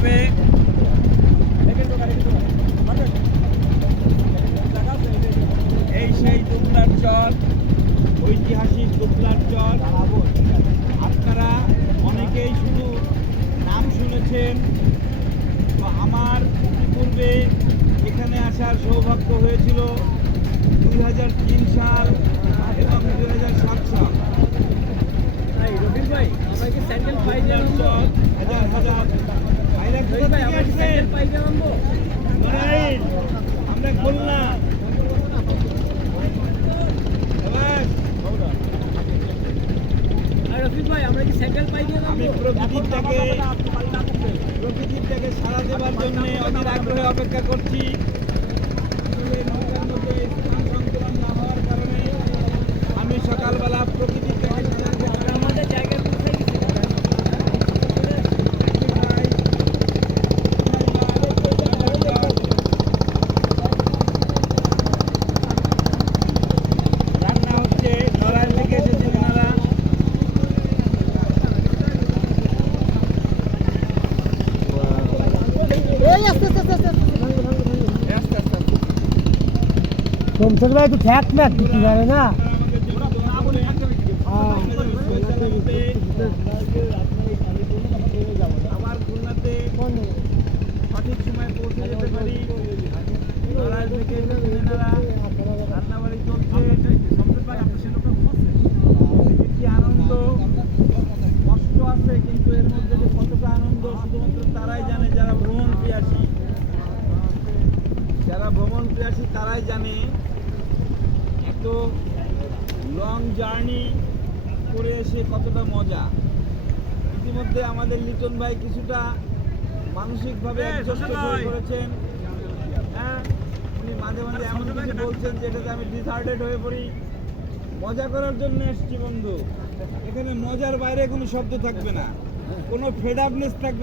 যাবে। এই সেই দুবলার চর, ঐতিহাসিক দুবলার চর। আপনারা অনেকেই শুধু নাম শুনেছেন, তো আমার ইতিপূর্বে এখানে আসার সৌভাগ্য হয়েছিল 2003 সাল এবং 2007 সাল। রবিন ভাই, আমরা কি স্যান্ডেল পাইজামা আনবো? হাজার হাজার ভাইরা কোথা ভাই, থেকে আমরা কি আসছেন? স্যান্ডেল পাইজামা আনবো? নড়াইল, আমরা খুলনা। আর রফিক ভাই, আমরা কি স্যান্ডেল পাইজামা আমি আনবো? প্রকৃতিটাকে সাড়া দেওয়ার জন্য অধীর আগ্রহে অপেক্ষা করছি। আসলে নৌকার মধ্যে স্থান সঞ্চালন না হওয়ার কারণে আমি সকালবেলা প্রকৃতিটাকে আমাদের জায়গায় কোথায় গেছি? রান্না হচ্ছে, নড়াইল থেকে এসেছেন এনারা। শমশের ভাই তো ঠ্যাক ম্যাক দিতে পারে না। আমার খুলনাতে সঠিক সময় পৌঁছে যেতে পারি। নড়াইল থেকে এসেছেন এনারা, রান্নাবাড়ি চলছে। কি আনন্দ, কষ্ট আছে, কিন্তু এর মধ্যে যে কতটা আনন্দ শুধুমাত্র তারাই জানে যারা ভ্রমণ প্রিয়াসী। যারা ভ্রমণ প্রিয়াসী তারাই জানে এত লং জার্নি করে এসে কতটা মজা। ইতিমধ্যে আমাদের লিটন ভাই কিছুটা মানসিকভাবে অ্যাডজাস্ট হয়ে পড়েছেন। হ্যাঁ, উনি মাঝে মাঝে এমন কিছু বলছেন যেটাতে আমি ডিসহার্টেড হয়ে পড়ি। মজা করার জন্য এসছি বন্ধু, এখানে মজার বাইরে কোনো শব্দ থাকবে না, কোনো ফেড আপনেস থাকবে